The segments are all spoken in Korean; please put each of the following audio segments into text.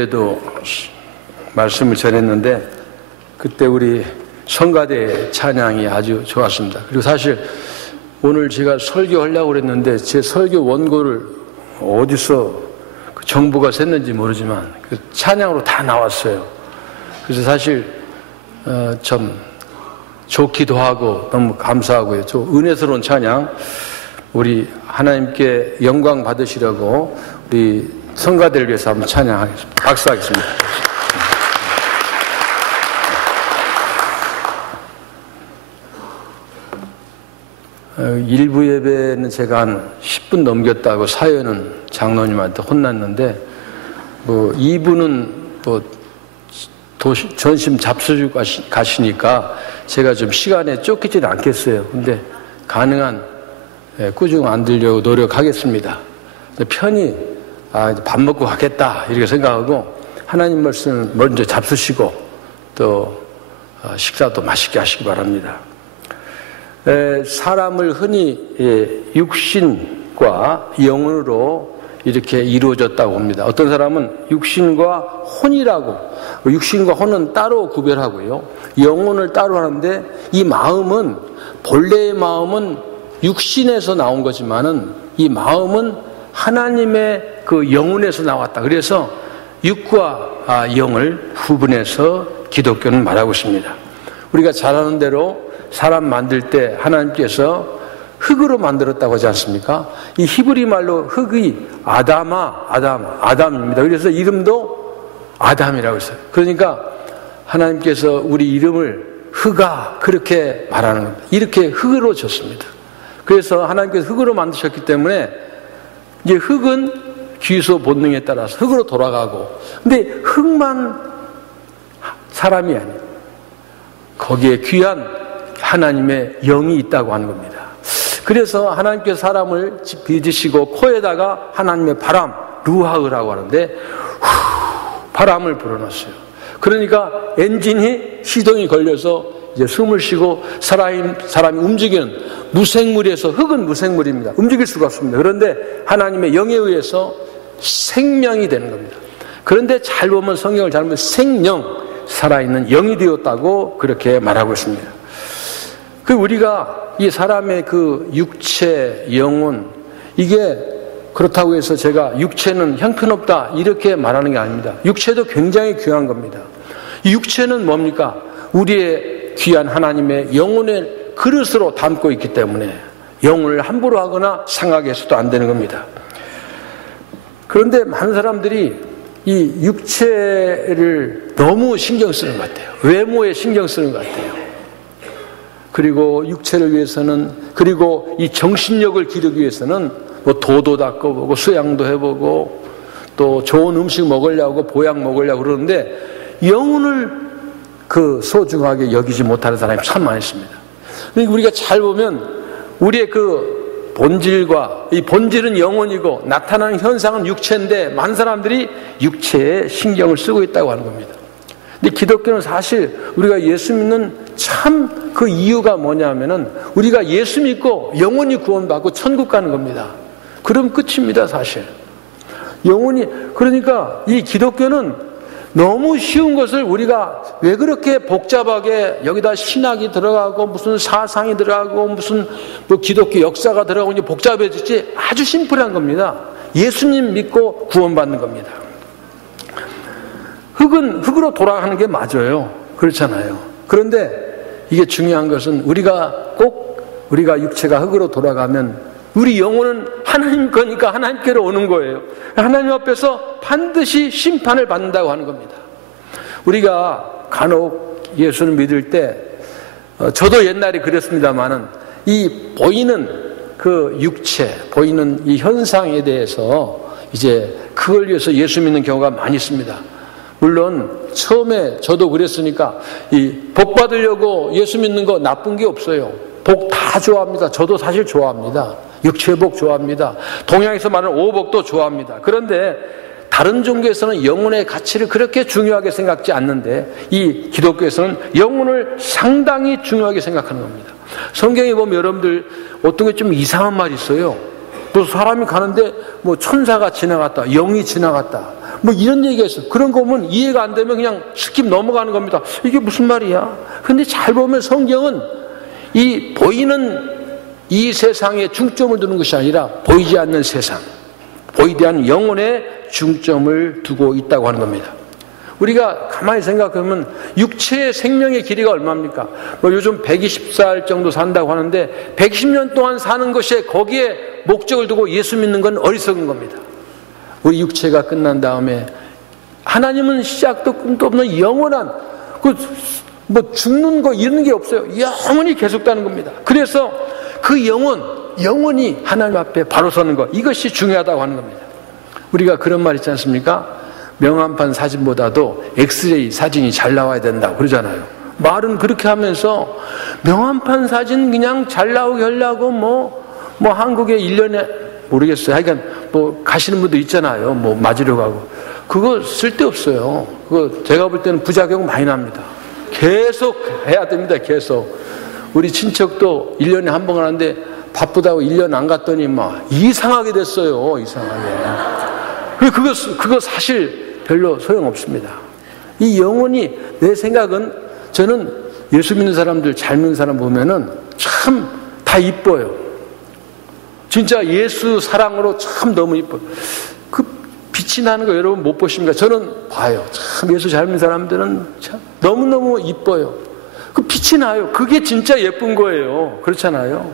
에도 말씀을 전했는데 그때 우리 성가대 찬양이 아주 좋았습니다. 그리고 사실 오늘 제가 설교하려고 그랬는데 제 설교 원고를 어디서 그 정부가 샜는지 모르지만 그 찬양으로 다 나왔어요. 그래서 사실 참 좋기도 하고 너무 감사하고요. 저 은혜스러운 찬양 우리 하나님께 영광 받으시려고 우리 성가대를 위해서 한번 찬양하겠습니다. 박수하겠습니다. 일부 예배는 제가 한 10분 넘겼다고 사연은 장로님한테 혼났는데 2부는 전심 잡수시고 가시니까 제가 좀 시간에 쫓기지는 않겠어요. 근데 가능한 꾸중 안 들려고 노력하겠습니다. 편히 밥 먹고 가겠다 이렇게 생각하고 하나님 말씀을 먼저 잡수시고 또 식사도 맛있게 하시기 바랍니다. 사람을 흔히 육신과 영으로 이렇게 이루어졌다고 봅니다. 어떤 사람은 육신과 혼이라고, 육신과 혼은 따로 구별하고요, 영혼을 따로 하는데 이 마음은, 본래의 마음은 육신에서 나온 거지만은 이 마음은 하나님의 그 영혼에서 나왔다. 그래서 육과 영을 구분해서 기독교는 말하고 있습니다. 우리가 잘 아는 대로 사람 만들 때 하나님께서 흙으로 만들었다고 하지 않습니까? 이 히브리 말로 흙이 아담입니다. 그래서 이름도 아담이라고 했어요. 그러니까 하나님께서 우리 이름을 흙아 그렇게 말하는 겁니다. 이렇게 흙으로 졌습니다. 그래서 하나님께서 흙으로 만드셨기 때문에 이제 흙은 귀소 본능에 따라서 흙으로 돌아가고, 근데 흙만 사람이 아니에요. 거기에 귀한 하나님의 영이 있다고 하는 겁니다. 그래서 하나님께서 사람을 빚으시고 코에다가 하나님의 바람, 루하흐라고 하는데 바람을 불어넣었어요. 그러니까 엔진이 시동이 걸려서 이제 숨을 쉬고 사람이 움직이는, 무생물에서, 흙은 무생물입니다. 움직일 수가 없습니다. 그런데 하나님의 영에 의해서 생명이 되는 겁니다. 그런데 잘 보면 성경을 잘 보면 생령, 살아있는 영이 되었다고 그렇게 말하고 있습니다. 우리가 이 사람의 그 육체, 영혼, 이게 그렇다고 해서 제가 육체는 형편없다 이렇게 말하는 게 아닙니다. 육체도 굉장히 귀한 겁니다. 이 육체는 뭡니까? 우리의 귀한 하나님의 영혼의 그릇으로 담고 있기 때문에 영혼을 함부로 하거나 상하게 해서도 안 되는 겁니다. 그런데 많은 사람들이 이 육체를 너무 신경 쓰는 것 같아요. 외모에 신경 쓰는 것 같아요. 그리고 육체를 위해서는, 그리고 이 정신력을 기르기 위해서는 도도 닦아보고 수양도 해보고 또 좋은 음식 먹으려고 보약 먹으려고 그러는데 영혼을 소중하게 여기지 못하는 사람이 참 많이 있습니다. 그러니까 우리가 잘 보면 우리의 그 본질과, 이 본질은 영혼이고 나타나는 현상은 육체인데 많은 사람들이 육체에 신경을 쓰고 있다고 하는 겁니다. 근데 기독교는 사실 우리가 예수 믿는 참 그 이유가 뭐냐면은 우리가 예수 믿고 영혼이 구원받고 천국 가는 겁니다. 그럼 끝입니다, 사실. 그러니까 이 기독교는 너무 쉬운 것을 우리가 왜 그렇게 복잡하게 여기다 신학이 들어가고 무슨 사상이 들어가고 무슨 기독교 역사가 들어가고 이제 복잡해졌지, 아주 심플한 겁니다. 예수님 믿고 구원받는 겁니다. 흙은 흙으로 돌아가는 게 맞아요. 그렇잖아요. 그런데 이게 중요한 것은 우리가 육체가 흙으로 돌아가면 우리 영혼은 하나님 거니까 하나님께로 오는 거예요. 하나님 앞에서 반드시 심판을 받는다고 하는 겁니다. 우리가 간혹 예수를 믿을 때, 저도 옛날에 그랬습니다만은 이 보이는 그 육체, 보이는 이 현상에 대해서 이제 그걸 위해서 예수 믿는 경우가 많이 있습니다. 물론 처음에 저도 그랬으니까 이 복 받으려고 예수 믿는 거 나쁜 게 없어요. 복 다 좋아합니다. 저도 사실 좋아합니다. 육체복 좋아합니다. 동양에서 말하는 오복도 좋아합니다. 그런데 다른 종교에서는 영혼의 가치를 그렇게 중요하게 생각지 않는데 이 기독교에서는 영혼을 상당히 중요하게 생각하는 겁니다. 성경에 보면 여러분들 어떤 게 좀 이상한 말이 있어요. 또 사람이 가는데 천사가 지나갔다, 영이 지나갔다, 뭐 이런 얘기가 있어요. 그런 거 보면 이해가 안 되면 그냥 스킵 넘어가는 겁니다. 이게 무슨 말이야? 근데 잘 보면 성경은 이 보이는 이 세상에 중점을 두는 것이 아니라 보이지 않는 세상, 보이지 않는 영혼에 중점을 두고 있다고 하는 겁니다. 우리가 가만히 생각하면 육체의 생명의 길이가 얼마입니까? 뭐 요즘 120살 정도 산다고 하는데 110년 동안 사는 것에 거기에 목적을 두고 예수 믿는 건 어리석은 겁니다. 우리 육체가 끝난 다음에 하나님은 시작도 끝도 없는 영원한 뭐 죽는 거 이런 게 없어요. 영원히 계속되는 겁니다. 그래서 그 영원히 하나님 앞에 바로 서는 것, 이것이 중요하다고 하는 겁니다. 우리가 그런 말 있지 않습니까? 명암판 사진보다도 엑스레이 사진이 잘 나와야 된다고 그러잖아요. 말은 그렇게 하면서 명암판 사진 그냥 잘 나오게 하려고 뭐 한국에 1년에 모르겠어요. 하여간 뭐 가시는 분들 있잖아요. 뭐 맞으려고 하고. 그거 쓸데없어요. 그거 제가 볼 때는 부작용 많이 납니다. 계속 해야 됩니다. 계속. 우리 친척도 1년에 한 번 가는데 바쁘다고 1년 안 갔더니 막 이상하게 됐어요. 이상하게. 그거 사실 별로 소용없습니다. 이 영혼이, 내 생각은, 저는 예수 믿는 사람들, 잘 믿는 사람 보면은 참 다 이뻐요. 진짜 예수 사랑으로 참 너무 이뻐요. 그 빛이 나는 거 여러분 못 보십니까? 저는 봐요. 참 예수 잘 믿는 사람들은 참 너무너무 이뻐요. 그 빛이 나요. 그게 진짜 예쁜 거예요. 그렇잖아요.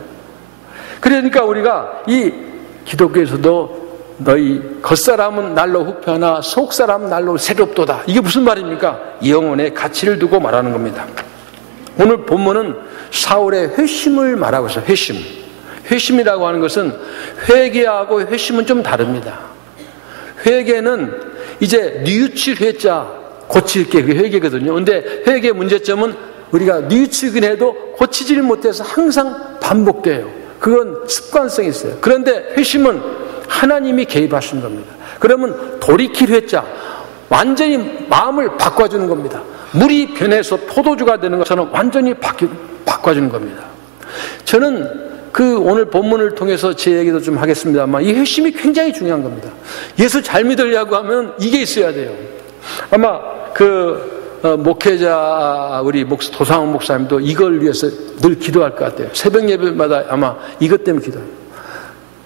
그러니까 우리가 이 기독교에서도 너희 겉사람은 날로 후패하나 속사람은 날로 새롭도다. 이게 무슨 말입니까? 영혼의 가치를 두고 말하는 겁니다. 오늘 본문은 사울의 회심을 말하고 있어요. 회심이라고 하는 것은 회개하고 회심은 좀 다릅니다. 회개는 이제 뉘우칠 회자 고칠 게 그게 회개거든요. 근데 회개의 문제점은 우리가 뉘우치긴 해도 고치지를 못해서 항상 반복돼요. 그건 습관성이 있어요. 그런데 회심은 하나님이 개입하신 겁니다. 그러면 돌이킬 회자, 완전히 마음을 바꿔주는 겁니다. 물이 변해서 포도주가 되는 것처럼 완전히 바꿔주는 겁니다. 저는 오늘 본문을 통해서 제 얘기도 좀 하겠습니다만 이 회심이 굉장히 중요한 겁니다. 예수 잘 믿으려고 하면 이게 있어야 돼요. 아마 목회자 우리 도상훈 목사님도 이걸 위해서 늘 기도할 것 같아요. 새벽 예배마다 아마 이것 때문에 기도해요.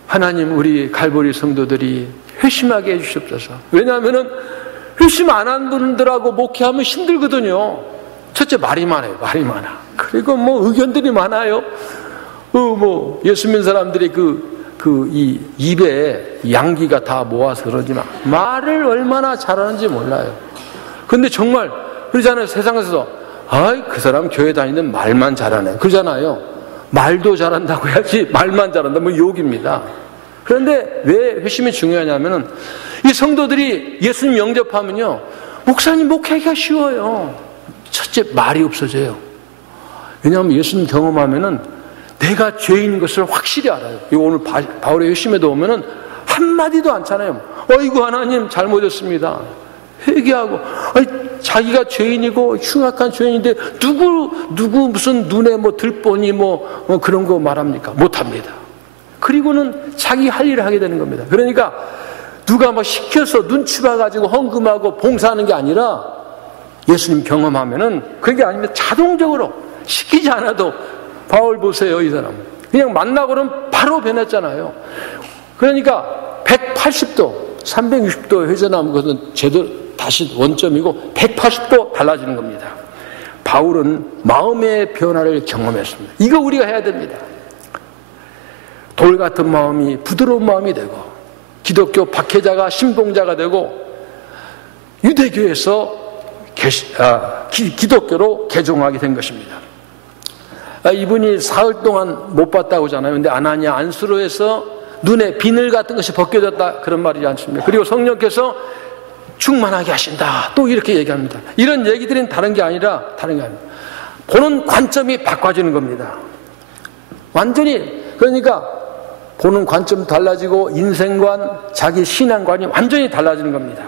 하나님, 우리 갈보리 성도들이 회심하게 해주시옵소서. 왜냐하면 회심 안 한 분들하고 목회하면 힘들거든요. 첫째, 말이 많아요. 그리고 의견들이 많아요. 예수 믿는 사람들이 이 입에 양기가 다 모아서 그러지만 말을 얼마나 잘하는지 몰라요. 근데 정말 그러잖아요. 세상에서 그 사람 교회 다니는 말만 잘하네 그러잖아요. 말도 잘한다고 해야지 말만 잘한다 욕입니다. 그런데 왜 회심이 중요하냐면은 이 성도들이 예수님 영접하면요, 목사님 목회하기가 쉬워요. 첫째, 말이 없어져요. 왜냐하면 예수님 경험하면은 내가 죄인인 것을 확실히 알아요. 오늘 바울의 회심에도 오면은 한마디도 않잖아요. 어이구 하나님 잘못했습니다. 회개하고, 자기가 죄인이고 흉악한 죄인인데 누구 무슨 눈에 들보니 그런 거 말합니까? 못합니다. 그리고는 자기 할 일을 하게 되는 겁니다. 그러니까 누가 시켜서 눈치 봐가지고 헌금하고 봉사하는 게 아니라 예수님 경험하면은 그게 아니면 자동적으로 시키지 않아도, 바울 보세요. 이 사람 그냥 만나고는 바로 변했잖아요. 그러니까 180도 360도 회전하는 것은 제대로 다시 원점이고 180도 달라지는 겁니다. 바울은 마음의 변화를 경험했습니다. 이거 우리가 해야 됩니다. 돌 같은 마음이 부드러운 마음이 되고, 기독교 박해자가 신봉자가 되고, 유대교에서 기독교로 개종하게 된 것입니다. 이분이 사흘 동안 못 봤다고 하잖아요. 근데 아나니아 안수로에서 눈에 비늘 같은 것이 벗겨졌다 그런 말이지 않습니까? 그리고 성령께서 충만하게 하신다 또 이렇게 얘기합니다. 이런 얘기들은 다른 게 아니라 보는 관점이 바꿔지는 겁니다. 완전히. 그러니까 보는 관점 달라지고 인생관, 자기 신앙관이 완전히 달라지는 겁니다.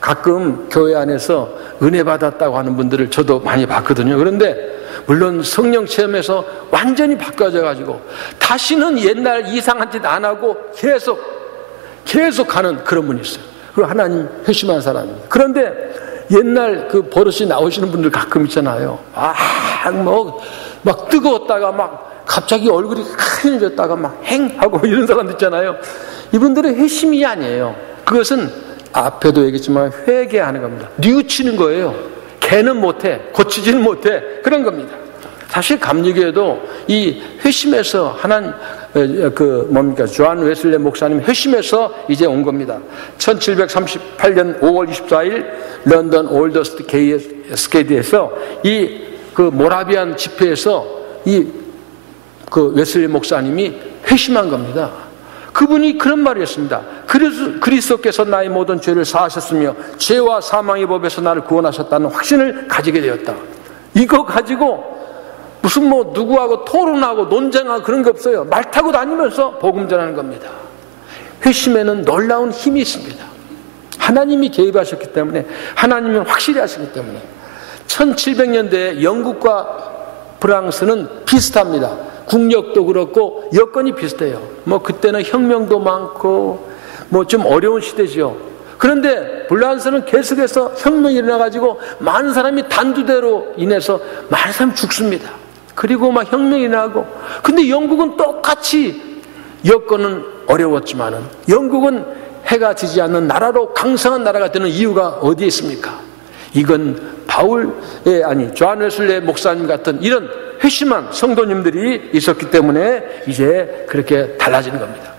가끔 교회 안에서 은혜 받았다고 하는 분들을 저도 많이 봤거든요. 그런데 물론 성령 체험에서 완전히 바뀌어져 가지고 다시는 옛날 이상한 짓 안 하고 계속 가는 그런 분이 있어요. 그리고 하나님 회심한 사람입니다. 그런데 옛날 그 버릇이 나오시는 분들 가끔 있잖아요. 막 뜨거웠다가 막 갑자기 얼굴이 하얘졌다가 막 행하고 이런 사람들 있잖아요. 이분들은 회심이 아니에요. 그것은 앞에도 얘기했지만 회개하는 겁니다. 뉘우치는 거예요. 개는 못해, 고치지는 못해, 그런 겁니다. 사실 감리교회도 이 회심에서 존 웨슬리 목사님 회심에서 이제 온 겁니다. 1738년 5월 24일 런던 올더스트 게이스케이드에서 이 그 모라비안 집회에서 그 웨슬리 목사님이 회심한 겁니다. 그분이 그런 말을 했습니다. 그리스도께서 나의 모든 죄를 사하셨으며 죄와 사망의 법에서 나를 구원하셨다는 확신을 가지게 되었다. 이거 가지고 무슨 누구하고 토론하고 논쟁하고 그런 게 없어요. 말 타고 다니면서 복음 전하는 겁니다. 회심에는 놀라운 힘이 있습니다. 하나님이 개입하셨기 때문에, 하나님은 확실히 하시기 때문에. 1700년대에 영국과 프랑스는 비슷합니다. 국력도 그렇고 여건이 비슷해요. 그때는 혁명도 많고 좀 어려운 시대죠. 그런데 불란서는 계속해서 혁명이 일어나가지고 많은 사람이 단두대로 인해서 많은 사람이 죽습니다. 그리고 막 혁명이 일어나고, 근데 영국은 똑같이 여건은 어려웠지만은 영국은 해가 지지 않는 나라로 강성한 나라가 되는 이유가 어디에 있습니까? 이건 존 웨슬리 목사님 같은 이런 회심한 성도님들이 있었기 때문에 이제 그렇게 달라지는 겁니다.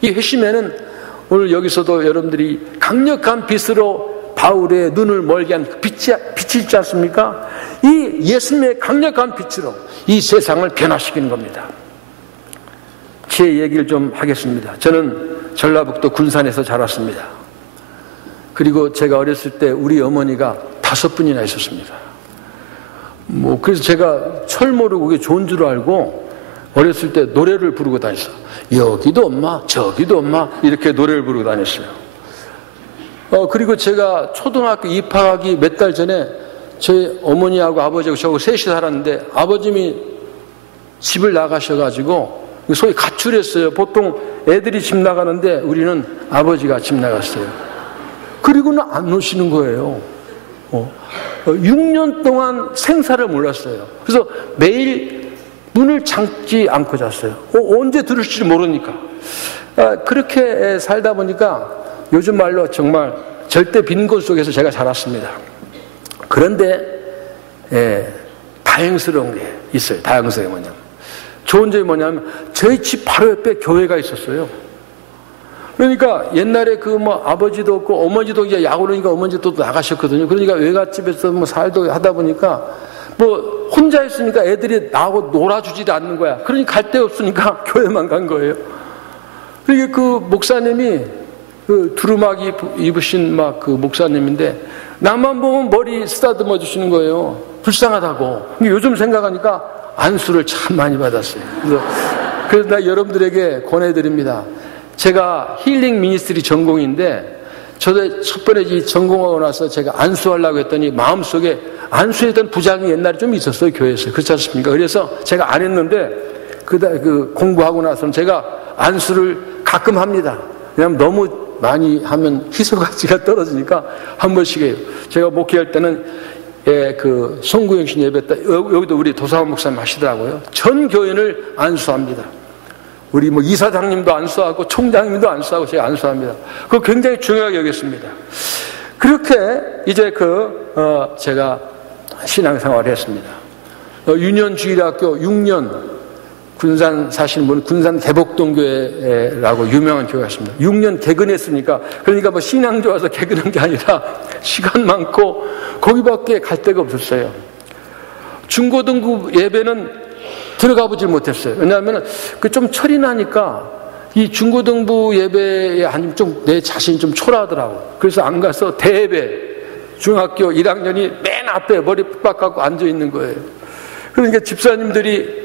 이 회심에는 오늘 여기서도 여러분들이 강력한 빛으로 바울의 눈을 멀게 한 빛이 있지 않습니까? 이 예수님의 강력한 빛으로 이 세상을 변화시키는 겁니다. 제 얘기를 좀 하겠습니다. 저는 전라북도 군산에서 자랐습니다. 그리고 제가 어렸을 때 우리 어머니가 5분이나 있었습니다. 그래서 제가 철 모르고 그게 좋은 줄 알고 어렸을 때 노래를 부르고 다녔어요. 여기도 엄마, 저기도 엄마, 이렇게 노래를 부르고 다녔어요. 그리고 제가 초등학교 입학하기 몇 달 전에 저희 어머니하고 아버지하고 저하고 셋이 살았는데 아버님이 집을 나가셔가지고 소위 가출했어요. 보통 애들이 집 나가는데 우리는 아버지가 집 나갔어요. 그리고는 안 오시는 거예요. 6년 동안 생사를 몰랐어요. 그래서 매일 문을 잠지 않고 잤어요. 언제 들을지 모르니까. 그렇게 살다 보니까 요즘 말로 정말 절대 빈곤 속에서 제가 자랐습니다. 그런데 다행스러운 게 있어요. 다행스러운 게 뭐냐면, 좋은 점이 뭐냐면 저희 집 바로 옆에 교회가 있었어요. 그러니까 옛날에 아버지도 없고 어머니도 이제 야구르니까 어머니도 나가셨거든요. 그러니까 외갓집에서 살도 하다 보니까 혼자 있으니까 애들이 나하고 놀아주지도 않는 거야. 그러니까 갈 데 없으니까 교회만 간 거예요. 그러니까 그 목사님이 두루마기 입으신 그 목사님인데 나만 보면 머리 쓰다듬어 주시는 거예요. 불쌍하다고. 요즘 생각하니까 안수를 참 많이 받았어요. 그래서 나 여러분들에게 권해드립니다. 제가 힐링 미니스트리 전공인데 저도 첫 번에 전공하고 나서 제가 안수하려고 했더니 마음속에 안수했던 부장이 옛날에 좀 있었어요. 교회에서. 그렇지 않습니까? 그래서 제가 안 했는데 공부하고 나서는 제가 안수를 가끔 합니다. 왜냐하면 너무 많이 하면 희소 가치가 떨어지니까 한 번씩 해요. 제가 목회할 때는 송구영신 예배 때 여기도 우리 도사원 목사님 하시더라고요. 전 교인을 안수합니다. 우리 이사장님도 안수하고 총장님도 안수하고 제가 안수합니다. 그거 굉장히 중요하게 여겼습니다. 그렇게 이제 제가 신앙생활을 했습니다. 유년주일학교 6년 군산 사시는 분은 군산 대복동교회라고 유명한 교회가 있습니다. 6년 개근했으니까, 그러니까 신앙 좋아서 개근한 게 아니라 시간 많고 거기밖에 갈 데가 없었어요. 중고등부 예배는 들어가 보질 못했어요. 왜냐하면 좀 철이 나니까 이 중고등부 예배에 아니면 좀 내 자신이 좀 초라하더라고. 그래서 안 가서 대예배, 중학교 1학년이 맨 앞에 머리 푹 깎고 앉아 있는 거예요. 그러니까 집사님들이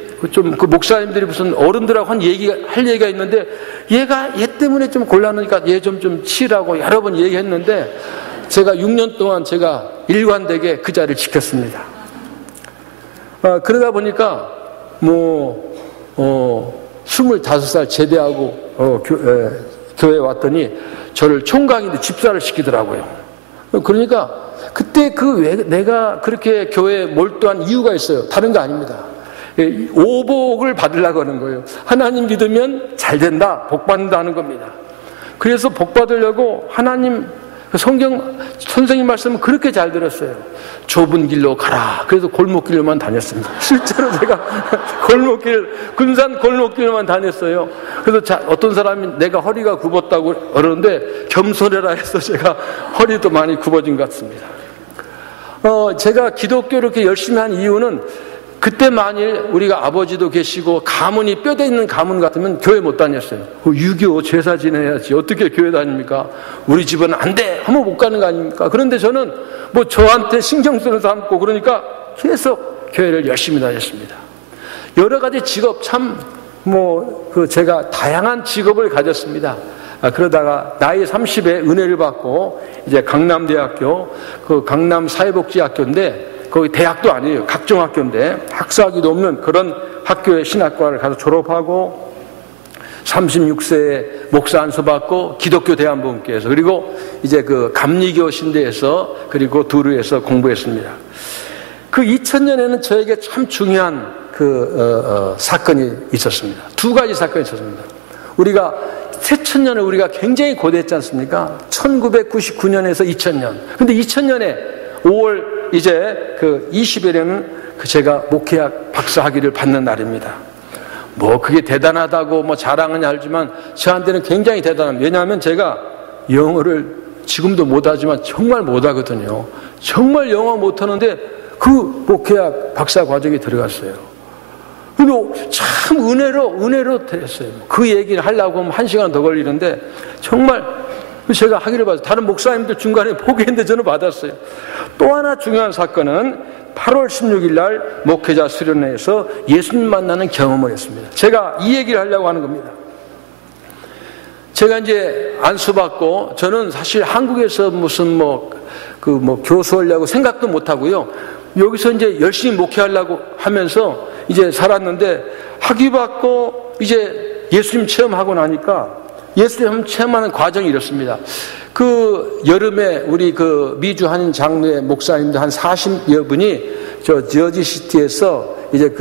목사님들이 무슨 어른들하고 할 얘기가 있는데 얘 때문에 좀 곤란하니까 얘 좀 치라고 여러 번 얘기했는데 제가 6년 동안 제가 일관되게 그 자리를 지켰습니다. 그러다 보니까 25살 제대하고 교회에 왔더니 저를 총각인데 집사를 시키더라고요. 그러니까 그때 내가 그렇게 교회에 몰두한 이유가 있어요. 다른 거 아닙니다. 오복을 받으려고 하는 거예요. 하나님 믿으면 잘 된다, 복 받는다는 겁니다. 그래서 복 받으려고 하나님 성경 선생님 말씀은 그렇게 잘 들었어요. 좁은 길로 가라. 그래서 골목길로만 다녔습니다. 실제로 제가 군산 골목길로만 다녔어요. 그래서 어떤 사람이 내가 허리가 굽었다고 그러는데 겸손해라 해서 제가 허리도 많이 굽어진 것 같습니다. 제가 기독교를 이렇게 열심히 한 이유는 그때 만일 우리가 아버지도 계시고 가문이 뼈대 있는 가문 같으면 교회 못 다녔어요. 6.25 제사 지내야지 어떻게 교회 다닙니까? 우리 집은 안 돼 하면 못 가는 거 아닙니까? 그런데 저는 뭐 저한테 신경 쓰는 사람 없고 그러니까 계속 교회를 열심히 다녔습니다. 여러 가지 직업 제가 다양한 직업을 가졌습니다. 그러다가 나이 30에 은혜를 받고 이제 강남대학교 강남 사회복지학교인데 거기 대학도 아니에요. 각종학교인데 학사학위도 없는 그런 학교의 신학과를 가서 졸업하고 36세에 목사 안수 받고 기독교 대한복음교회에서 그리고 이제 감리교 신대에서 그리고 두루에서 공부했습니다. 2000년에는 저에게 참 중요한 사건이 있었습니다. 두 가지 사건이 있었습니다. 우리가 새천년에 우리가 굉장히 고대했지 않습니까? 1999년에서 2000년. 근데 2000년에 5월 이제 20일에는 제가 목회학 박사 학위를 받는 날입니다. 그게 대단하다고 자랑은 알지만 저한테는 굉장히 대단합니다. 왜냐하면 제가 영어를 지금도 못하지만 정말 못하거든요. 정말 영어 못하는데 목회학 박사 과정에 들어갔어요. 그리고 참 은혜로 됐어요. 그 얘기를 하려고 하면 1시간 더 걸리는데 정말 제가 학위를 받았어요. 다른 목사님들 중간에 포기했는데 저는 받았어요. 또 하나 중요한 사건은 8월 16일 날 목회자 수련회에서 예수님 만나는 경험을 했습니다. 제가 이 얘기를 하려고 하는 겁니다. 제가 이제 안수받고 저는 사실 한국에서 무슨 교수하려고 생각도 못 하고요. 여기서 이제 열심히 목회하려고 하면서 이제 살았는데 학위 받고 이제 예수님 체험하고 나니까 예수님 체험하는 과정이 이렇습니다. 여름에 우리 미주 한인 장로회 목사님들 한 40여 분이 저지시티에서 이제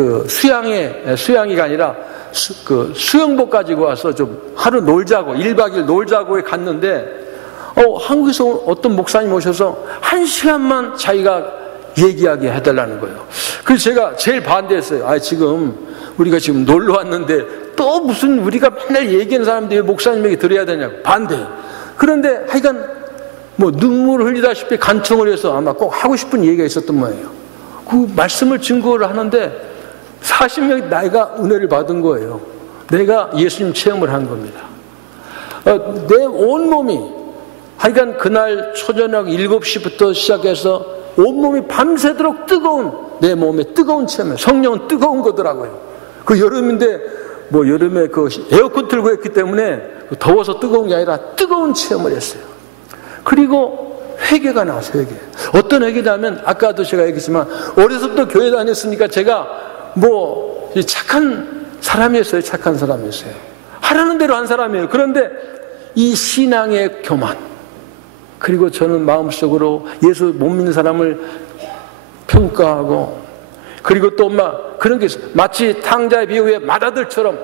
수양이가 아니라 수영복 가지고 와서 좀 하루 놀자고 1박 2일 놀자고 갔는데 한국에서 어떤 목사님 오셔서 1시간만 자기가 얘기하게 해달라는 거예요. 그래서 제가 제일 반대했어요. 우리가 지금 놀러 왔는데 또 무슨 우리가 맨날 얘기하는 사람들이 목사님에게 들어야 되냐고 반대. 그런데 하여간 눈물을 흘리다시피 간청을 해서 아마 꼭 하고 싶은 얘기가 있었던 모양이에요. 그 말씀을 증거를 하는데 40명이 나이가 은혜를 받은 거예요. 내가 예수님 체험을 한 겁니다. 내 온몸이 하여간 그날 초저녁 7시부터 시작해서 온몸이 밤새도록 내 몸에 뜨거운 체험이에요. 성령은 뜨거운 거더라고요. 여름인데 여름에 에어컨 틀고 했기 때문에 더워서 뜨거운 게 아니라 뜨거운 체험을 했어요. 그리고 회개가 나왔어요. 회개. 어떤 회개냐면 아까도 제가 얘기했지만 어려서부터 교회 다녔으니까 제가 착한 사람이었어요. 착한 사람이었어요. 하라는 대로 한 사람이에요. 그런데 이 신앙의 교만 그리고 저는 마음속으로 예수 못 믿는 사람을 평가하고 그리고 또 그런 게 있어요. 마치 탕자의 비유에 맏아들처럼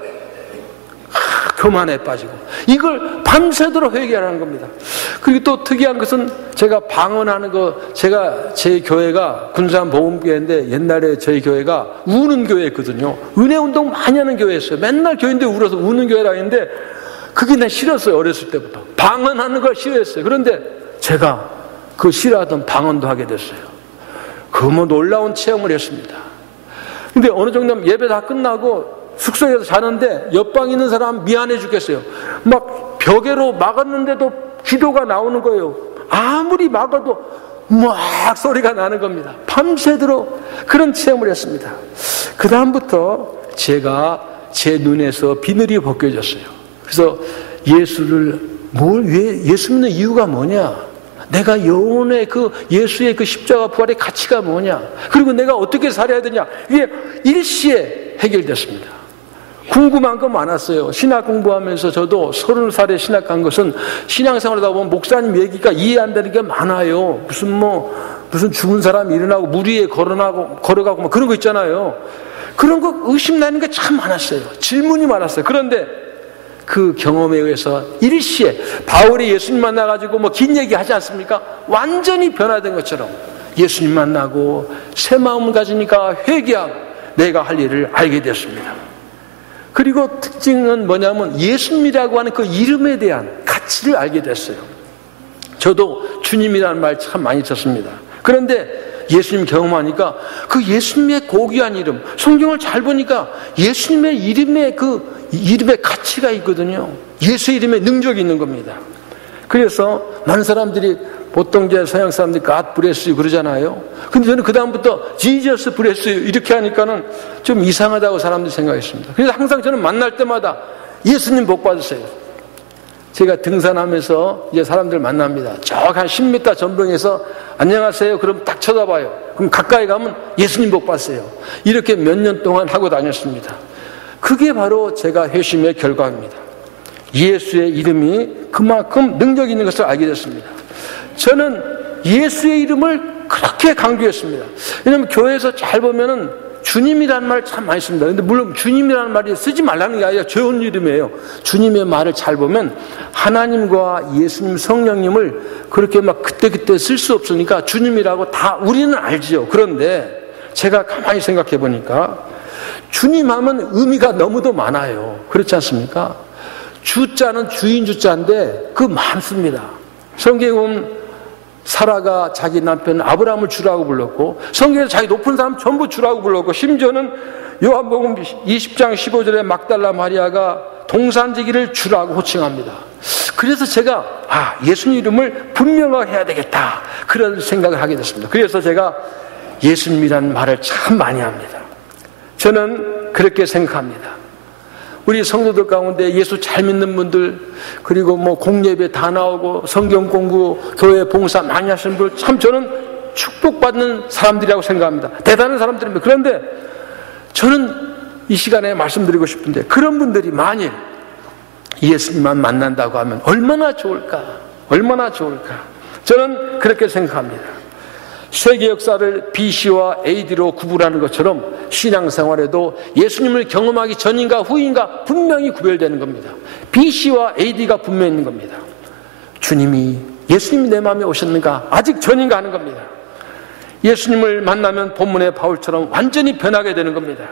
교만에 빠지고 이걸 밤새도록 회개하라는 겁니다. 그리고 또 특이한 것은 제가 방언하는 제 교회가 군산 복음교회인데 옛날에 저희 교회가 우는 교회였거든요. 은혜운동 많이 하는 교회였어요. 맨날 교회인데 울어서 우는 교회라 했는데 그게 난 싫었어요. 어렸을 때부터 방언하는 걸 싫어했어요. 그런데 제가 싫어하던 방언도 하게 됐어요. 놀라운 체험을 했습니다. 근데 어느 정도 예배 다 끝나고 숙소에서 자는데 옆방에 있는 사람 미안해 죽겠어요. 벽에로 막았는데도 기도가 나오는 거예요. 아무리 막아도 소리가 나는 겁니다. 밤새도록 그런 체험을 했습니다. 그 다음부터 제 눈에서 비늘이 벗겨졌어요. 그래서 예수 믿는 이유가 뭐냐? 내가 영혼의 예수의 십자가 부활의 가치가 뭐냐? 그리고 내가 어떻게 살아야 되냐? 이게 일시에 해결됐습니다. 궁금한 거 많았어요. 신학 공부하면서 저도 30살에 신학한 것은 신앙생활하다 보면 목사님 얘기가 이해 안 되는 게 많아요. 무슨 죽은 사람이 일어나고 물 위에 걸어가고 뭐 그런 거 있잖아요. 그런 거 의심나는 게 참 많았어요. 질문이 많았어요. 그런데 그 경험에 의해서 일시에 바울이 예수님 만나가지고 뭐 긴 얘기 하지 않습니까? 완전히 변화된 것처럼 예수님 만나고 새 마음을 가지니까 회개하고 내가 할 일을 알게 됐습니다. 그리고 특징은 뭐냐면 예수님이라고 하는 그 이름에 대한 가치를 알게 됐어요. 저도 주님이라는 말 참 많이 썼습니다. 그런데 예수님 경험하니까 그 예수님의 고귀한 이름, 성경을 잘 보니까 예수님의 이름에 그 이름의 가치가 있거든요. 예수의 이름에 능력이 있는 겁니다. 그래서 많은 사람들이 보통 이제 서양 사람들이 God bless you 그러잖아요. 근데 저는 그다음부터 Jesus bless you 이렇게 하니까는 좀 이상하다고 사람들이 생각했습니다. 그래서 항상 저는 만날 때마다 예수님 복 받으세요. 제가 등산하면서 이제 사람들 만납니다. 저 한 10m 전방에서 안녕하세요. 그럼 딱 쳐다봐요. 그럼 가까이 가면 예수님 복 받으세요. 이렇게 몇 년 동안 하고 다녔습니다. 그게 바로 제가 회심의 결과입니다. 예수의 이름이 그만큼 능력이 있는 것을 알게 됐습니다. 저는 예수의 이름을 그렇게 강조했습니다. 왜냐하면 교회에서 잘 보면은 주님이라는 말을 참 많이 씁니다. 근데 물론 주님이라는 말이 쓰지 말라는 게 아니라 좋은 이름이에요. 주님의 말을 잘 보면 하나님과 예수님 성령님을 그렇게 막 그때그때 쓸 수 없으니까 주님이라고 다 우리는 알지요. 그런데 제가 가만히 생각해 보니까 주님 하면 의미가 너무도 많아요. 그렇지 않습니까? 주자는 주인 주자인데 그 많습니다. 성경에 보면 사라가 자기 남편 아브라함을 주라고 불렀고 성경에서 자기 높은 사람 전부 주라고 불렀고 심지어는 요한복음 20장 15절에 막달라 마리아가 동산지기를 주라고 호칭합니다. 그래서 제가 예수님 이름을 분명하게 해야 되겠다 그런 생각을 하게 됐습니다. 그래서 제가 예수님이라는 말을 참 많이 합니다. 저는 그렇게 생각합니다. 우리 성도들 가운데 예수 잘 믿는 분들 그리고 뭐 공예배 다 나오고 성경 공부 교회 봉사 많이 하시는 분들 참 저는 축복받는 사람들이라고 생각합니다. 대단한 사람들입니다. 그런데 저는 이 시간에 말씀드리고 싶은데 그런 분들이 만일 예수님만 만난다고 하면 얼마나 좋을까? 얼마나 좋을까? 저는 그렇게 생각합니다. 세계 역사를 BC와 AD로 구분하는 것처럼 신앙생활에도 예수님을 경험하기 전인가 후인가 분명히 구별되는 겁니다. BC와 AD가 분명히 있는 겁니다. 예수님이 내 마음에 오셨는가? 아직 전인가 하는 겁니다. 예수님을 만나면 본문의 바울처럼 완전히 변하게 되는 겁니다.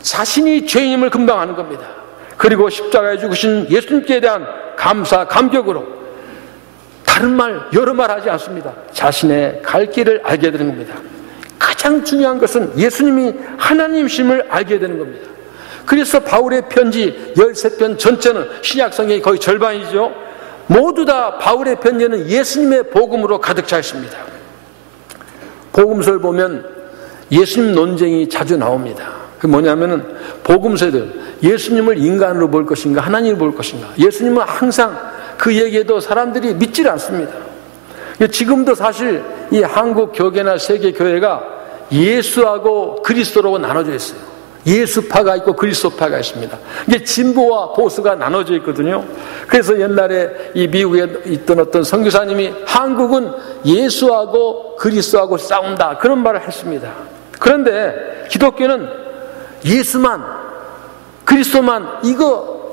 자신이 죄인임을 금방 아는 겁니다. 그리고 십자가에 죽으신 예수님께 대한 감사, 감격으로 다른 말, 여러 말 하지 않습니다. 자신의 갈 길을 알게 되는 겁니다. 가장 중요한 것은 예수님이 하나님이심을 알게 되는 겁니다. 그래서 바울의 편지 13편 전체는 신약 성경이 거의 절반이죠. 모두 다 바울의 편지는 예수님의 복음으로 가득 차 있습니다. 복음서를 보면 예수님 논쟁이 자주 나옵니다. 그 뭐냐면은 복음서들 예수님을 인간으로 볼 것인가 하나님으로 볼 것인가. 예수님은 항상 그 얘기에도 사람들이 믿질 않습니다. 지금도 사실 이 한국 교계나 세계 교회가 예수하고 그리스도로 나눠져 있어요. 예수파가 있고 그리스도파가 있습니다. 이게 진보와 보수가 나눠져 있거든요. 그래서 옛날에 이 미국에 있던 어떤 선교사님이 한국은 예수하고 그리스도하고 싸운다 그런 말을 했습니다. 그런데 기독교는 예수만 그리스도만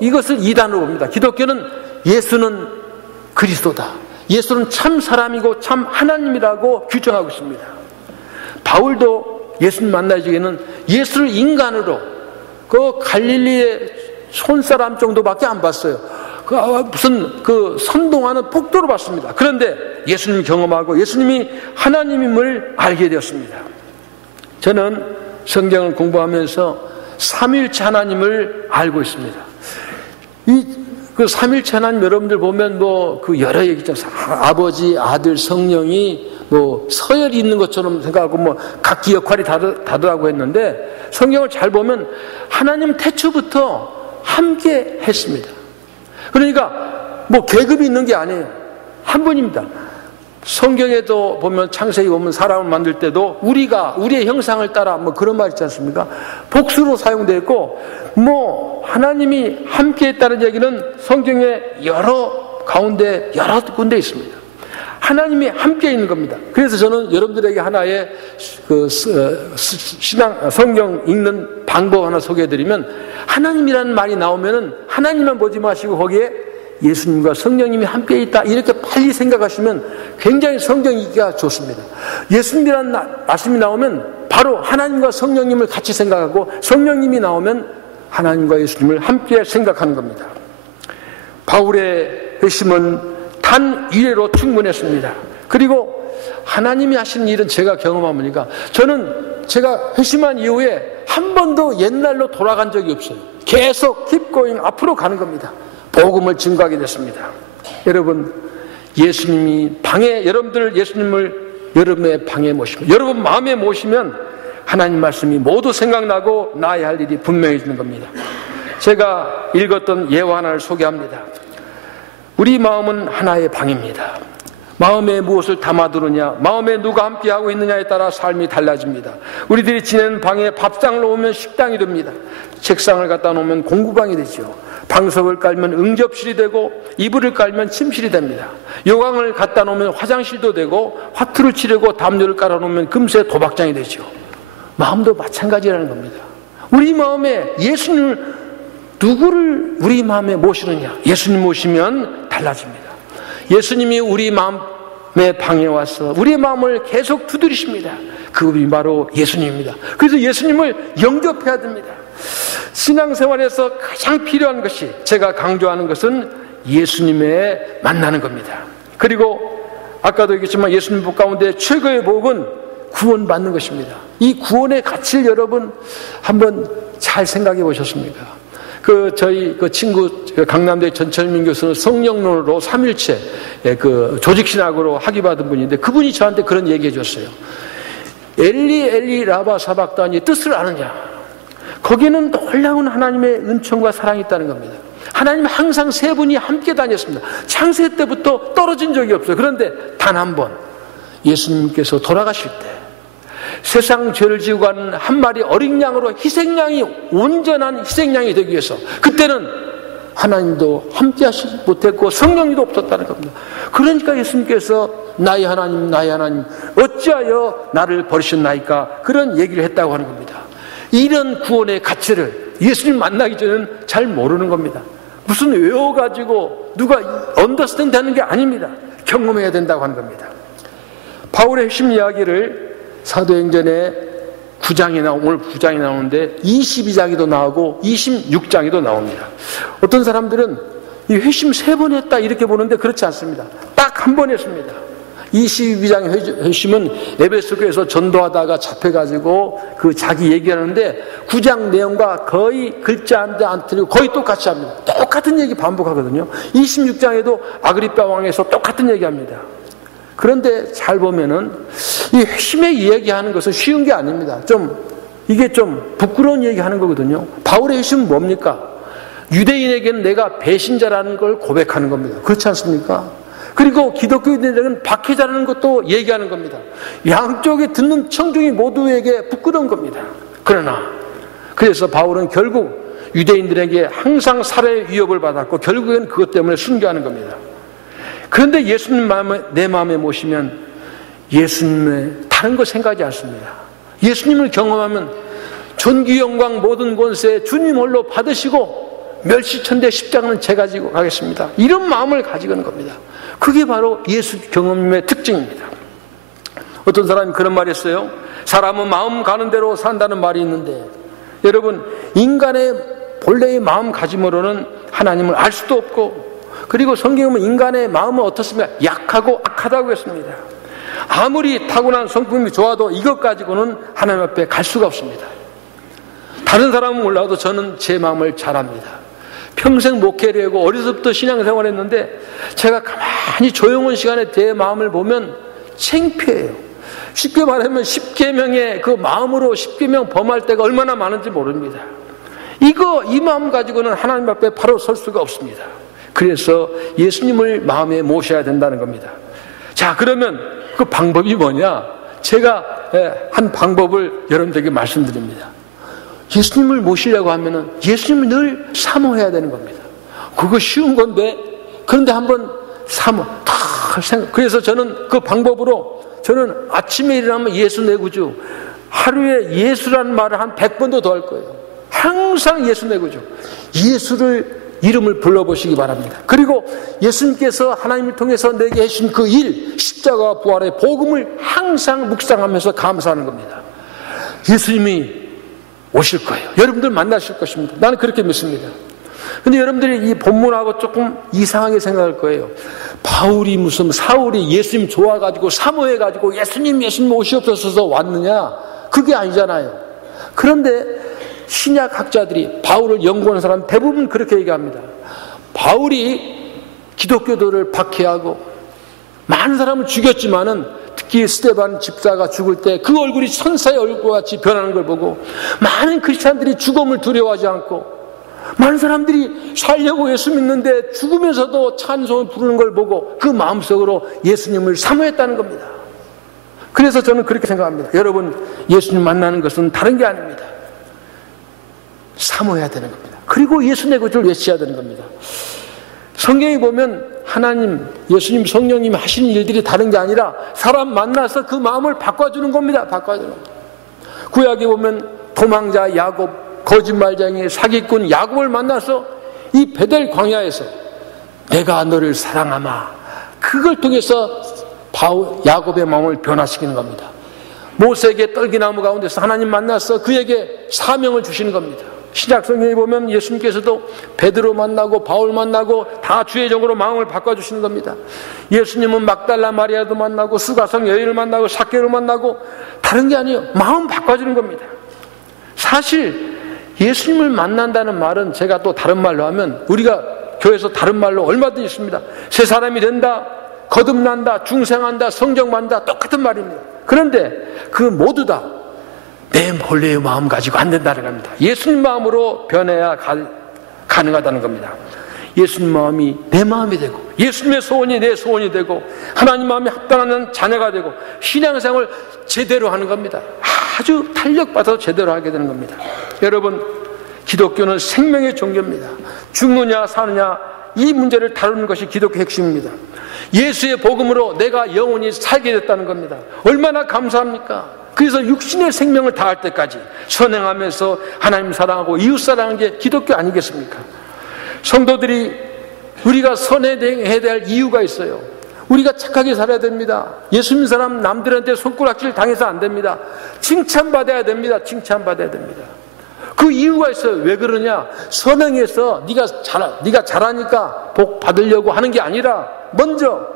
이것을 이단으로 봅니다. 기독교는 예수는 그리스도다. 예수는 참 사람이고 참 하나님이라고 규정하고 있습니다. 바울도 예수님 만나기에는 예수를 인간으로 그 갈릴리의 손사람 정도밖에 안 봤어요. 무슨 그 선동하는 폭도로 봤습니다. 그런데 예수님 경험하고 예수님이 하나님임을 알게 되었습니다. 저는 성경을 공부하면서 삼위일체 하나님을 알고 있습니다. 그 삼일체 하나님 여러분들 보면 뭐 그 여러 얘기 있잖아요. 아버지, 아들, 성령이 뭐 서열이 있는 것처럼 생각하고 뭐 각기 역할이 다르다고 했는데 성경을 잘 보면 하나님 태초부터 함께 했습니다. 그러니까 뭐 계급이 있는 게 아니에요. 한 분입니다. 성경에도 보면 창세기 보면 사람을 만들 때도 우리의 형상을 따라 뭐 그런 말 있지 않습니까? 복수로 사용되어 있고, 뭐 하나님이 함께 했다는 얘기는 성경에 가운데 여러 군데 있습니다. 하나님이 함께 있는 겁니다. 그래서 저는 여러분들에게 하나의 성경 읽는 방법 하나 소개해드리면, 하나님이라는 말이 나오면은 하나님만 보지 마시고 거기에 예수님과 성령님이 함께 있다 이렇게 빨리 생각하시면 굉장히 성경 읽기가 좋습니다. 예수님이라는 말씀이 나오면 바로 하나님과 성령님을 같이 생각하고, 성령님이 나오면 하나님과 예수님을 함께 생각하는 겁니다. 바울의 회심은 단 이래로 충분했습니다. 그리고 하나님이 하신 일은 제가 경험하니까, 저는 제가 회심한 이후에 한 번도 옛날로 돌아간 적이 없어요. 계속 keep going, 앞으로 가는 겁니다. 복음을 증거하게 됐습니다. 여러분, 여러분들 예수님을 여러분의 방에 모시고 여러분 마음에 모시면 하나님 말씀이 모두 생각나고 나아야 할 일이 분명해지는 겁니다. 제가 읽었던 예화 하나를 소개합니다. 우리 마음은 하나의 방입니다. 마음에 무엇을 담아두느냐, 마음에 누가 함께하고 있느냐에 따라 삶이 달라집니다. 우리들이 지내는 방에 밥상을 놓으면 식당이 됩니다. 책상을 갖다 놓으면 공부방이 되죠. 방석을 깔면 응접실이 되고, 이불을 깔면 침실이 됩니다. 요강을 갖다 놓으면 화장실도 되고, 화투를 치려고 담요를 깔아 놓으면 금세 도박장이 되죠. 마음도 마찬가지라는 겁니다. 우리 마음에 누구를 우리 마음에 모시느냐, 예수님 모시면 달라집니다. 예수님이 우리 마음의 방에 와서 우리의 마음을 계속 두드리십니다. 그분이 바로 예수님입니다. 그래서 예수님을 영접해야 됩니다. 신앙생활에서 가장 필요한 것이, 제가 강조하는 것은 예수님의 만나는 겁니다. 그리고 아까도 얘기했지만 예수님 복 가운데 최고의 복은 구원받는 것입니다. 이 구원의 가치를 여러분 한번 잘 생각해 보셨습니까? 저희 친구 강남대 전철민 교수는 성령론으로 삼일체 조직신학으로 학위받은 분인데, 그분이 저한테 그런 얘기해 줬어요. 엘리 엘리 라바 사박단이 뜻을 아느냐? 거기는 놀라운 하나님의 은총과 사랑이 있다는 겁니다. 하나님 항상 세 분이 함께 다녔습니다. 창세 때부터 떨어진 적이 없어요. 그런데 단 한 번 예수님께서 돌아가실 때 세상 죄를 지고 가는 한 마리 어린 양으로 온전한 희생양이 되기 위해서, 그때는 하나님도 함께 하시지 못했고 성령님도 없었다는 겁니다. 그러니까 예수님께서 나의 하나님 어찌하여 나를 버리셨나이까, 그런 얘기를 했다고 하는 겁니다. 이런 구원의 가치를 예수님 만나기 전에는 잘 모르는 겁니다. 무슨 외워가지고 누가 언더스탠드 하는 게 아닙니다. 경험해야 된다고 하는 겁니다. 바울의 핵심 이야기를 사도행전에 9장이 오늘 9장이 나오는데 22장에도 나오고 26장에도 나옵니다. 어떤 사람들은 이 회심 3번 했다 이렇게 보는데 그렇지 않습니다. 딱 한 번 했습니다. 22장 회심은 에베소 교회에서 전도하다가 잡혀가지고 자기 얘기하는데 9장 내용과 거의 글자 한 대 안 틀리고 거의 똑같이 합니다. 똑같은 얘기 반복하거든요. 26장에도 아그리빠 왕에서 똑같은 얘기합니다. 그런데 잘 보면은 이 회심의 이야기하는 것은 쉬운 게 아닙니다. 이게 좀 부끄러운 얘기하는 거거든요. 바울의 회심은 뭡니까? 유대인에게는 내가 배신자라는 걸 고백하는 겁니다. 그렇지 않습니까? 그리고 기독교인들에게는 박해자라는 것도 얘기하는 겁니다. 양쪽에 듣는 청중이 모두에게 부끄러운 겁니다. 그래서 바울은 결국 유대인들에게 항상 살해의 위협을 받았고 결국엔 그것 때문에 순교하는 겁니다. 그런데 예수님 내 마음에 모시면 예수님의 다른 거 생각하지 않습니다. 예수님을 경험하면 존귀 영광 모든 권세 주님 홀로 받으시고 멸시천대 십자가는 제가 지고 가겠습니다. 이런 마음을 가지고 있는 겁니다. 그게 바로 예수 경험의 특징입니다. 어떤 사람이 그런 말이 했어요. 사람은 마음 가는 대로 산다는 말이 있는데, 여러분, 인간의 본래의 마음가짐으로는 하나님을 알 수도 없고, 그리고 성경은 인간의 마음은 어떻습니까? 약하고 악하다고 했습니다. 아무리 타고난 성품이 좋아도 이것 가지고는 하나님 앞에 갈 수가 없습니다. 다른 사람은 몰라도 저는 제 마음을 잘 압니다. 평생 목회를 하고 어려서부터 신앙생활을 했는데 제가 가만히 조용한 시간에 제 마음을 보면 창피해요. 쉽게 말하면 10계명의 그 마음으로 10계명 범할 때가 얼마나 많은지 모릅니다. 이 마음 가지고는 하나님 앞에 바로 설 수가 없습니다. 그래서 예수님을 마음에 모셔야 된다는 겁니다. 자, 그러면 그 방법이 뭐냐? 제가 한 방법을 여러분들에게 말씀드립니다. 예수님을 모시려고 하면은 예수님을 늘 사모해야 되는 겁니다. 그거 쉬운 건데, 그런데 한번 그래서 저는 그 방법으로, 저는 아침에 일어나면 예수 내 구주, 하루에 예수라는 말을 한 100번도 더 할 거예요. 항상 예수 내 구주, 예수를 이름을 불러보시기 바랍니다. 그리고 예수님께서 하나님을 통해서 내게 해주신 그 일, 십자가 부활의 복음을 항상 묵상하면서 감사하는 겁니다. 예수님이 오실 거예요. 여러분들 만나실 것입니다. 나는 그렇게 믿습니다. 근데 여러분들이 이 본문하고 조금 이상하게 생각할 거예요. 바울이 무슨 사울이 예수님 좋아가지고 사모해가지고 예수님 오시옵소서 왔느냐? 그게 아니잖아요. 그런데 신약 학자들이 바울을 연구하는 사람 대부분 그렇게 얘기합니다. 바울이 기독교도를 박해하고 많은 사람을 죽였지만은 특히 스데반 집사가 죽을 때 그 얼굴이 천사의 얼굴과 같이 변하는 걸 보고 많은 크리스찬들이 죽음을 두려워하지 않고 많은 사람들이 살려고 예수 믿는데 죽으면서도 찬송을 부르는 걸 보고 그 마음속으로 예수님을 사모했다는 겁니다. 그래서 저는 그렇게 생각합니다. 여러분, 예수님 만나는 것은 다른 게 아닙니다. 사모해야 되는 겁니다. 그리고 예수 내 구주를 외쳐야 되는 겁니다. 성경에 보면 하나님, 예수님, 성령님이 하시는 일들이 다른 게 아니라 사람 만나서 그 마음을 바꿔주는 겁니다. 바꿔주는 겁니다. 구약에 보면 도망자 야곱, 거짓말쟁이, 사기꾼 야곱을 만나서 이 베델 광야에서 내가 너를 사랑하마, 그걸 통해서 야곱의 마음을 변화시키는 겁니다. 모세에게 떨기나무 가운데서 하나님 만나서 그에게 사명을 주시는 겁니다. 신약 성경에 보면 예수님께서도 베드로 만나고 바울 만나고 다 주의 종으로 마음을 바꿔주시는 겁니다. 예수님은 막달라 마리아도 만나고 수가성 여인을 만나고 삭개를 만나고 다른 게 아니에요. 마음 바꿔주는 겁니다. 사실 예수님을 만난다는 말은 제가 또 다른 말로 하면 우리가 교회에서 다른 말로 얼마든지 있습니다. 새 사람이 된다, 거듭난다, 중생한다, 성령받는다, 똑같은 말입니다. 그런데 그 모두 다 내 본래의 마음 가지고 안 된다는 겁니다. 예수님 마음으로 변해야 가능하다는 겁니다. 예수님 마음이 내 마음이 되고 예수님의 소원이 내 소원이 되고 하나님 마음이 합당하는 자녀가 되고 신앙생활을 제대로 하는 겁니다. 아주 탄력받아서 제대로 하게 되는 겁니다. 여러분, 기독교는 생명의 종교입니다. 죽느냐 사느냐 이 문제를 다루는 것이 기독교 핵심입니다. 예수의 복음으로 내가 영원히 살게 됐다는 겁니다. 얼마나 감사합니까? 그래서 육신의 생명을 다할 때까지 선행하면서 하나님 사랑하고 이웃 사랑하는 게 기독교 아니겠습니까? 성도들이 우리가 선해야 될 이유가 있어요. 우리가 착하게 살아야 됩니다. 예수 믿는 사람 남들한테 손가락질 당해서 안 됩니다. 칭찬받아야 됩니다. 칭찬받아야 됩니다. 그 이유가 있어요. 왜 그러냐? 선행해서 네가 잘하니까 복 받으려고 하는 게 아니라 먼저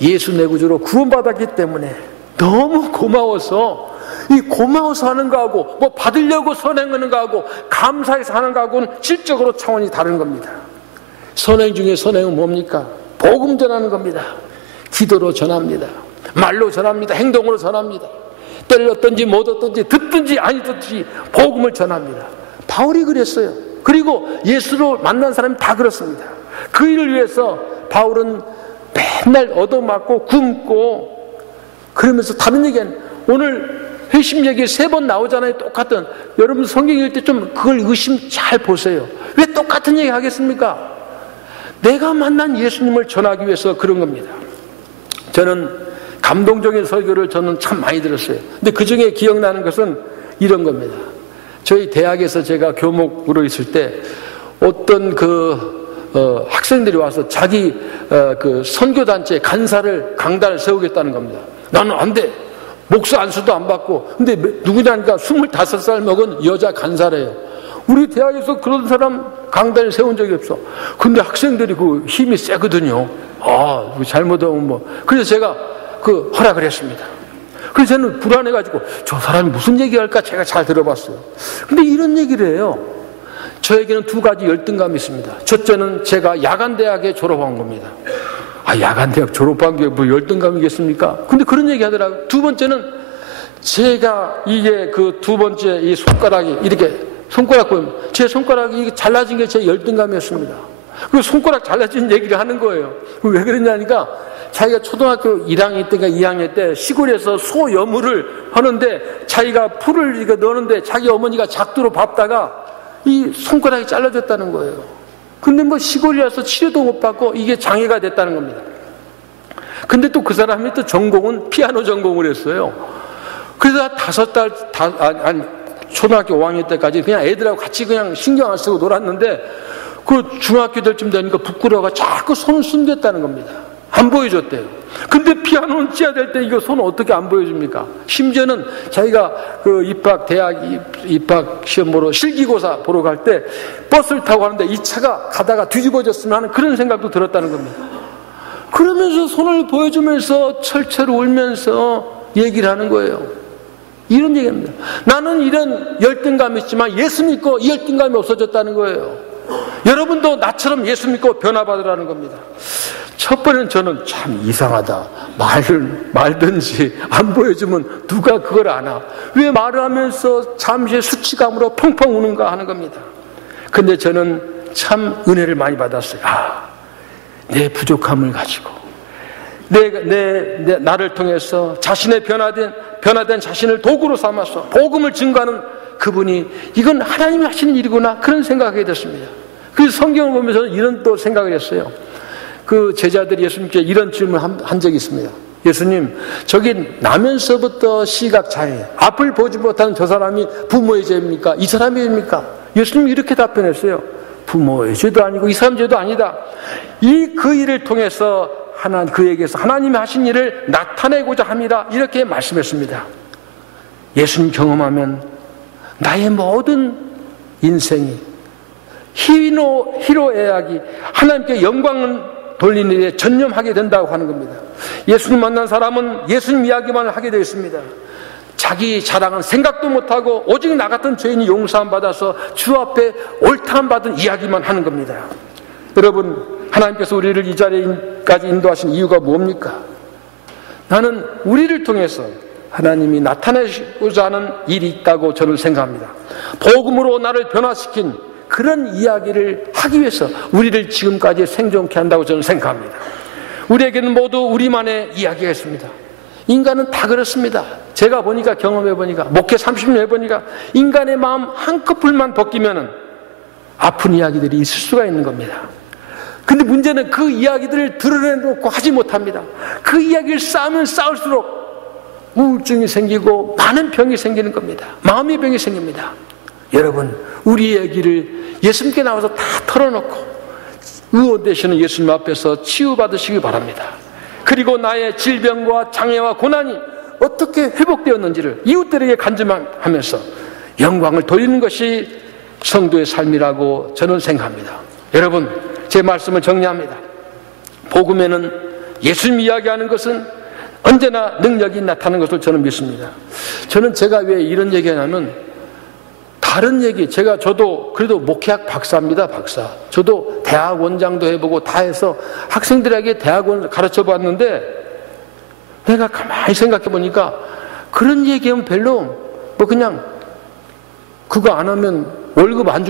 예수 내 구주로 구원받았기 때문에 너무 고마워서 이 고마워서 하는 거하고 뭐 받으려고 선행하는 거하고 감사해서 하는 거하고는 질적으로 차원이 다른 겁니다. 선행 중에 선행은 뭡니까? 복음 전하는 겁니다. 기도로 전합니다. 말로 전합니다. 행동으로 전합니다. 때렸든지 못 얻든지 듣든지 아니 듣든지 복음을 전합니다. 바울이 그랬어요. 그리고 예수로 만난 사람이 다 그렇습니다. 그 일을 위해서 바울은 맨날 얻어맞고 굶고 그러면서 다른 얘기는 오늘 회심 얘기 3번 나오잖아요. 똑같은. 여러분 성경 읽을 때 좀 그걸 의심 잘 보세요. 왜 똑같은 얘기 하겠습니까? 내가 만난 예수님을 전하기 위해서 그런 겁니다. 저는 감동적인 설교를 저는 참 많이 들었어요. 근데 그 중에 기억나는 것은 이런 겁니다. 저희 대학에서 제가 교목으로 있을 때 어떤 학생들이 와서 자기 그 선교단체 강단을 세우겠다는 겁니다. 나는 안 돼. 목사 안수도 안 받고. 근데 누구냐니까 25살 먹은 여자 간사래요. 우리 대학에서 그런 사람 강단을 세운 적이 없어. 근데 학생들이 그 힘이 세거든요. 잘못하면 뭐. 그래서 제가 허락을 했습니다. 그래서 저는 불안해가지고 저 사람이 무슨 얘기할까 제가 잘 들어봤어요. 근데 이런 얘기를 해요. 저에게는 2가지 열등감이 있습니다. 첫째는 제가 야간대학에 졸업한 겁니다. 야간대학 졸업한 게 뭐 열등감이겠습니까? 근데 그런 얘기 하더라고요. 2번째는 제가 이게 그 2번째 이 손가락이 이렇게 손가락 보면 제 손가락이 잘라진 게 제 열등감이었습니다. 그 손가락 잘라진 얘기를 하는 거예요. 왜 그러냐니까 자기가 초등학교 1학년 때가 2학년 때 시골에서 소 여물을 하는데 자기가 풀을 이거 넣는데 자기 어머니가 작두로 밟다가 이 손가락이 잘라졌다는 거예요. 근데 뭐 시골이라서 치료도 못 받고 이게 장애가 됐다는 겁니다. 근데 또 그 사람이 또 전공은 피아노 전공을 했어요. 그래서 5달, 초등학교 5학년 때까지 그냥 애들하고 같이 그냥 신경 안 쓰고 놀았는데 그 중학교 될 쯤 되니까 부끄러워가 자꾸 손을 숨겼다는 겁니다. 안 보여줬대요. 근데 피아노는 찌야 될 때 이거 손을 어떻게 안 보여줍니까? 심지어는 자기가 그 대학 입학 시험 보러 실기고사 보러 갈 때 버스를 타고 가는데 이 차가 가다가 뒤집어졌으면 하는 그런 생각도 들었다는 겁니다. 그러면서 손을 보여주면서 철철 울면서 얘기를 하는 거예요. 이런 얘기입니다. 나는 이런 열등감이 있지만 예수 믿고 이 열등감이 없어졌다는 거예요. 여러분도 나처럼 예수 믿고 변화받으라는 겁니다. 첫 번째는 저는 참 이상하다. 말든지 안 보여주면 누가 그걸 아나? 왜 말을 하면서 잠시 수치감으로 펑펑 우는가 하는 겁니다. 근데 저는 참 은혜를 많이 받았어요. 내 부족함을 가지고 나를 통해서 자신의 변화된 자신을 도구로 삼아서 복음을 증거하는 그분이 이건 하나님이 하시는 일이구나 그런 생각하게 됐습니다. 그래서 성경을 보면서 이런 또 생각을 했어요. 그 제자들이 예수님께 이런 질문을 한 적이 있습니다. 예수님, 저기 나면서부터 시각장애, 앞을 보지 못하는 저 사람이 부모의 죄입니까? 이 사람의 죄입니까? 예수님이 이렇게 답변했어요. 부모의 죄도 아니고 이 사람 죄도 아니다. 그 일을 통해서 그에게서 하나님이 하신 일을 나타내고자 합니다. 이렇게 말씀했습니다. 예수님 경험하면 나의 모든 인생이 희로애락이 하나님께 영광을 돌리는 일에 전념하게 된다고 하는 겁니다. 예수님 만난 사람은 예수님 이야기만 하게 되어 있습니다. 자기 자랑은 생각도 못하고 오직 나 같은 죄인이 용서함 받아서 주 앞에 옳다함 받은 이야기만 하는 겁니다. 여러분, 하나님께서 우리를 이 자리까지 인도하신 이유가 뭡니까? 나는 우리를 통해서 하나님이 나타내고자 하는 일이 있다고 저는 생각합니다. 복음으로 나를 변화시킨 그런 이야기를 하기 위해서 우리를 지금까지 생존케 한다고 저는 생각합니다. 우리에게는 모두 우리만의 이야기가 있습니다. 인간은 다 그렇습니다. 제가 경험해보니까 목회 30년 해보니까 인간의 마음 한꺼풀만 벗기면 아픈 이야기들이 있을 수가 있는 겁니다. 근데 문제는 그 이야기들을 드러내놓고 하지 못합니다. 그 이야기를 쌓으면 쌓을수록 우울증이 생기고 많은 병이 생기는 겁니다. 마음의 병이 생깁니다. 여러분, 우리 얘기를 예수님께 나와서 다 털어놓고 의원 되시는 예수님 앞에서 치유받으시기 바랍니다. 그리고 나의 질병과 장애와 고난이 어떻게 회복되었는지를 이웃들에게 간증하면서 영광을 돌리는 것이 성도의 삶이라고 저는 생각합니다. 여러분, 제 말씀을 정리합니다. 복음에는 예수님 이야기하는 것은 언제나 능력이 나타나는 것을 저는 믿습니다. 제가 왜 이런 얘기하냐면 다른 얘기, 저도 그래도 목회학 박사입니다, 박사. 저도 대학 원장도 해보고 다 해서 학생들에게 대학원 가르쳐 봤는데 내가 가만히 생각해 보니까 그런 얘기하면 별로 그냥 그거 안 하면 월급 안 주니까